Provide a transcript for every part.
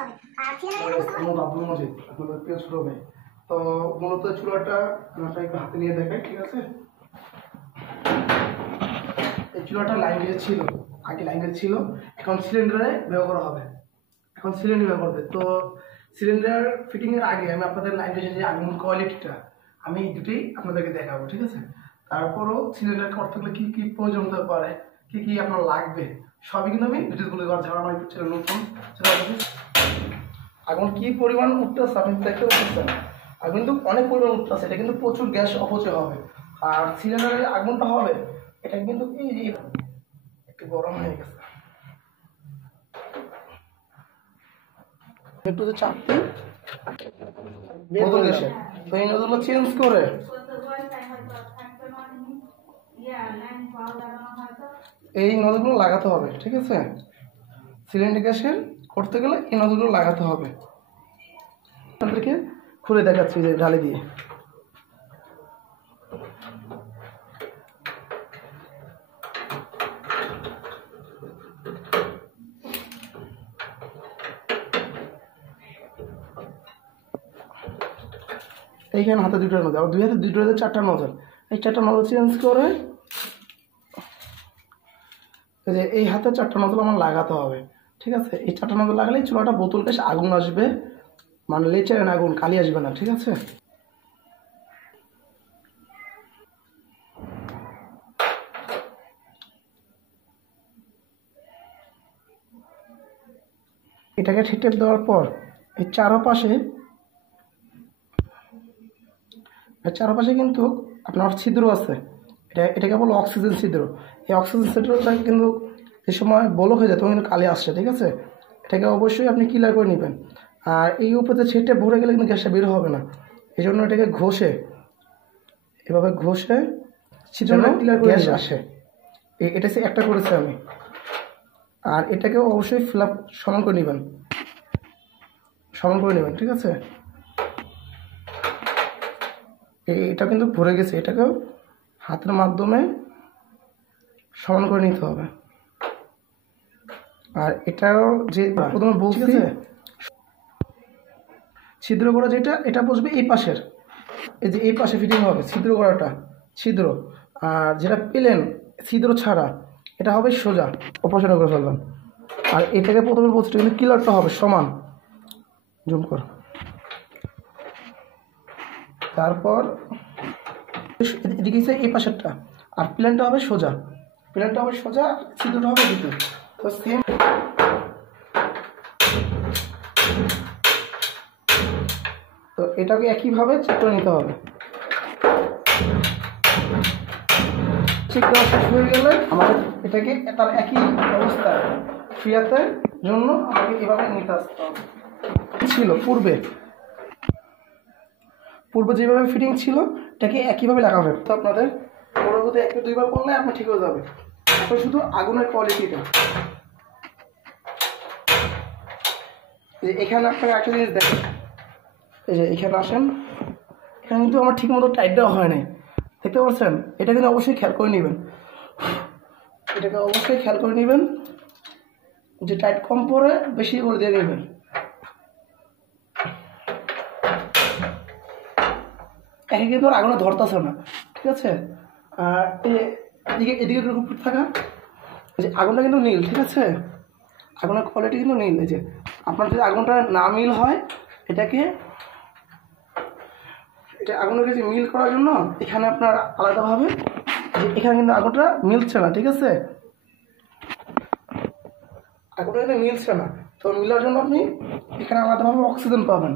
আমার আব্দুল মজিদ, আপনাদের প্রিয় ছোট ভাই। তো মূলত চুলাটা একটু হাতে নিয়ে দেখাই, ঠিক আছে? এই চুলাটা লাইনের ছিল, আগে লাইনের ছিল, এখন সিলিন্ডারে ব্যবহার করা হবে। এখন সিলিন্ডার ব্যবহার করবে। তো সিলিন্ডার ফিটিংয়ের আগে আমি আপনাদের লাইনের যে আগুন কোয়ালিটিটা আমি দুটোই আপনাদেরকে দেখাবো, ঠিক আছে? তারপরও সিলিন্ডার করতে গেলে কী কী প্রয়োজন হতে পারে, কী কী আপনার লাগবে, সবই কিন্তু আমি ডিটেলসগুলো দেওয়ার যারা আমার চ্যানেল নতুন সেটা আগুন কী পরিমাণ উঠতেছে আপনি দেখতে পাচ্ছেন। আগুন কিন্তু অনেক পরিমাণ উঠতেছে, এটা কিন্তু প্রচুর গ্যাস অপচয় হবে। আর সিলিন্ডারের আগুনটা হবে এটা কিন্তু এই যে একটু গরম হয়ে গেছে, একটু তো চাপতে বোতল গ্যাসে। তো এই নজরগুলো চেঞ্জ করে এই নজরগুলো লাগাতে হবে, ঠিক আছে? সিলিন্ডার গ্যাসের করতে গেলে এই নজরগুলো লাগাতে হবে। আপনাদেরকে খুলে দেখাচ্ছি যে ঢালে দিয়ে। এইখানে হাতে দুটো নজর, আবার দুই হাতে দুটো হাতে চারটা নজর। এই চারটা নজর চেঞ্জ করে এই হাতে চারটা নজর আমার লাগাতে হবে, ঠিক আছে? এই চারটা নজর লাগালেই চুলাটা বোতল গ্যাস আগুন আসবে, মানে লেচে না আগুন কালি আসবে না, ঠিক আছে? এটাকে ঠিক দেওয়ার পর এই চারপাশে কিন্তু আপনার ছিদ্র আছে, এটাকে বলো অক্সিজেন ছিদ্র। এই অক্সিজেন ছিদ্রটা কিন্তু এই সময় বলক হয়ে যায়, তখন কিন্তু কালি আসছে, ঠিক আছে? এটাকে অবশ্যই আপনি ক্লিয়ার করে নেবেন। আর এই উপরে ছিটে ভরে গেলে কিন্তু গ্যাসটা বের হবে না, এই জন্য এটাকে ঘষে এভাবে ঘষে ছিদ্রটা ক্লিয়ার করে গ্যাস আসে। এটা একটা করেছি আমি। আর এটাকেও অবশ্যই ফিল সমান করে নেবেন, ঠিক আছে? এটা কিন্তু ভরে গেছে, এটাকেও হাতের মাধ্যমে সমান করে নিতে হবে। আর এটাও যে প্রথমে বলছি ছিদ্র করা যেটা, এটা বসবে এই পাশের, এই যে এই পাশে ফিটিং হবে ছিদ্র করাটা, ছিদ্র। আর যেটা প্লেন ছিদ্র ছাড়া এটা হবে সোজা, অপারেশন করে ফেলবেন। আর এটাকে প্রথমে বলছি কিন্তু কিলারটা হবে সমান, জুম কর। তারপর এদিকে এই পাশেরটা, আর প্লেনটা হবে সোজা, ছিদ্রটা হবে ভিতরে। তো সেম তো এটাকে একইভাবে চেক করে নিতে হবে। চেক দেওয়া শেষ হয়ে গেলে আমাদের এটাকে তার একই অবস্থায় ফিরাতে জন্য আমাকে এভাবে নিতে আসতে হবে। ছিল পূর্বে যেভাবে ফিটিং ছিল এটাকে একইভাবে লাগাবে। তো আপনাদের পরবর্তী 1-2 বার করলে আপনার ঠিক হয়ে যাবে। এখন শুধু আগুনের কোয়ালিটিটা, এখানে আপনাকে একটা জিনিস দেখেন, এই যে এখানে আসেন, এখানে কিন্তু আমার ঠিক মতো টাইট দেওয়া হয় নাই, দেখতে পাচ্ছেন? এটা কিন্তু অবশ্যই খেয়াল করে নেবেন, যে টাইট কম পরে বেশি করে দিয়ে নেবেন। একে কিন্তু আগুনে ধরতেছে না, ঠিক আছে? আর এদিকে থাকা যে আগুনটা কিন্তু নীল, ঠিক আছে? আগুনের কোয়ালিটি কিন্তু নীল। এই যে আপনার যদি আগুনটা না মিল হয় আগুনটাকে যে মিল করার জন্য এখানে আপনার আলাদাভাবে যে এখানে কিন্তু আগুনটা মিলছে না, ঠিক আছে? আগুনটা কিন্তু মিলছে না, তো মিলার জন্য আপনি এখানে আলাদাভাবে অক্সিজেন পাবেন।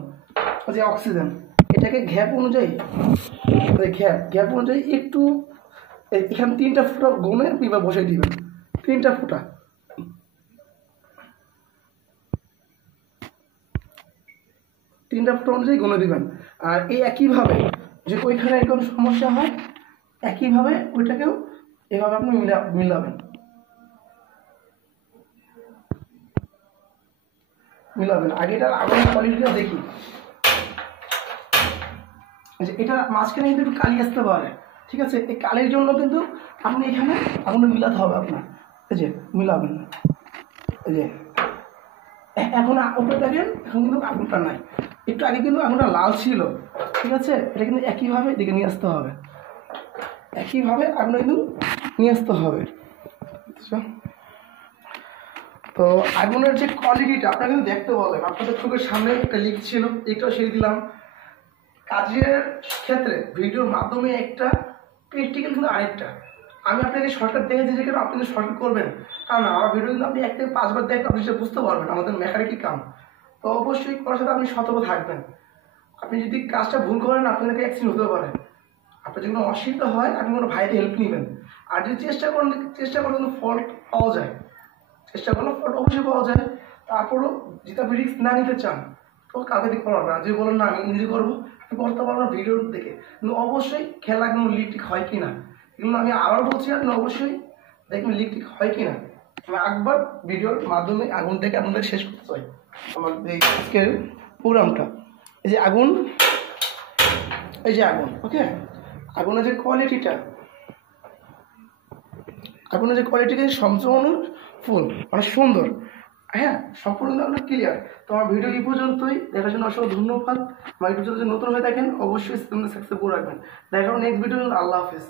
যে অক্সিজেন এটাকে গ্যাপ অনুযায়ী একটু এখানে 3টা ফুটা গুনে আপনি বসে দিবেন, 3টা ফুটা। অনুযায়ী গুনে দিবেন। আর এই একইভাবে যে ওইখানে কোনো সমস্যা হয় একইভাবে ওইটাকেও এভাবে আপনি মিলাবেন। আগে এটার আগুনের কোয়ালিটিটা দেখি, এটা মাঝখানে কিন্তু একটু কালি আসতে পারে, ঠিক আছে? এই কালির জন্য কিন্তু আপনি এখানে আগুনে মিলাতে হবে আপনার। এই যে মিলাবেন, এই যে এখন উপরে দেখেন এখন কিন্তু আগুনটা নাই, একটু আগে কিন্তু আগুনটা লাল ছিল, ঠিক আছে। এটা কিন্তু একইভাবে এদিকে নিয়ে আসতে হবে, একইভাবে আগুনটা কিন্তু নিয়ে আসতে হবে। তো আগুনের যে কোয়ালিটিটা আপনারা কিন্তু দেখতে বলেন, আপনাদের চোখের সামনে একটা লিক ছিল, এটাও সেরে দিলাম। কাজের ক্ষেত্রে ভিডিওর মাধ্যমে একটা, প্র্যাকটিক্যাল কিন্তু আরেকটা। আমি আপনাকে শর্টকাট দেখেছি যে কেন আপনি শর্টকাট করবেন, কারণ আমার ভিডিও কিন্তু আপনি 1 থেকে 5 বার দেখলে আপনি সেটা বুঝতে পারবেন আমাদের মেকানিক্যাল কাম। তো অবশ্যই করার সাথে আপনি সতর্ক থাকবেন। আপনি যদি কাজটা ভুল করেন আপনাদেরকে অ্যাক্সিডেন্ট হতে পারে। আপনার যদি কোনো অসুবিধা হয় আপনি কোনো ভাইতে হেল্প নেবেন। আর যদি চেষ্টা করেন কিন্তু ফল্ট পাওয়া যায়, চেষ্টা করলে ফল্ট অবশ্যই পাওয়া যায়। তারপরও যেটা আপনি রিস্ক না নিতে চান তো কাউকে দিয়ে করাবেন না। যদি বলেন না আমি নিজে করবো, আপনি করতে পারবেন ভিডিও দেখে, কিন্তু অবশ্যই খেয়াল রাখবেন লিক ঠিক হয় কি না। এগুলো আমি আবার বলছি, আপনি অবশ্যই দেখবেন লিক ঠিক হয় কি না। আমি একবার ভিডিওর মাধ্যমে আগুন থেকে আপনাদের শেষ করতে চাই আমার এই আজকের প্রোগ্রামটা। এই যে আগুন, এই যে আগুন, ওকে। আগুনের যে কোয়ালিটিটা, আগুনের যে কোয়ালিটিটা সম্পূর্ণ ফুল মানে সুন্দর, হ্যাঁ সম্পূর্ণ আপনার ক্লিয়ার। তো আমার ভিডিও এই পর্যন্তই, দেখার জন্য অসংখ্য ধন্যবাদ। আমার ইউটিউব চ্যানেল যদি নতুন হয়ে থাকেন অবশ্যই সাবস্ক্রাইব করে রাখবেন। দেখার নেক্সট ভিডিও। আল্লাহ হাফেজ।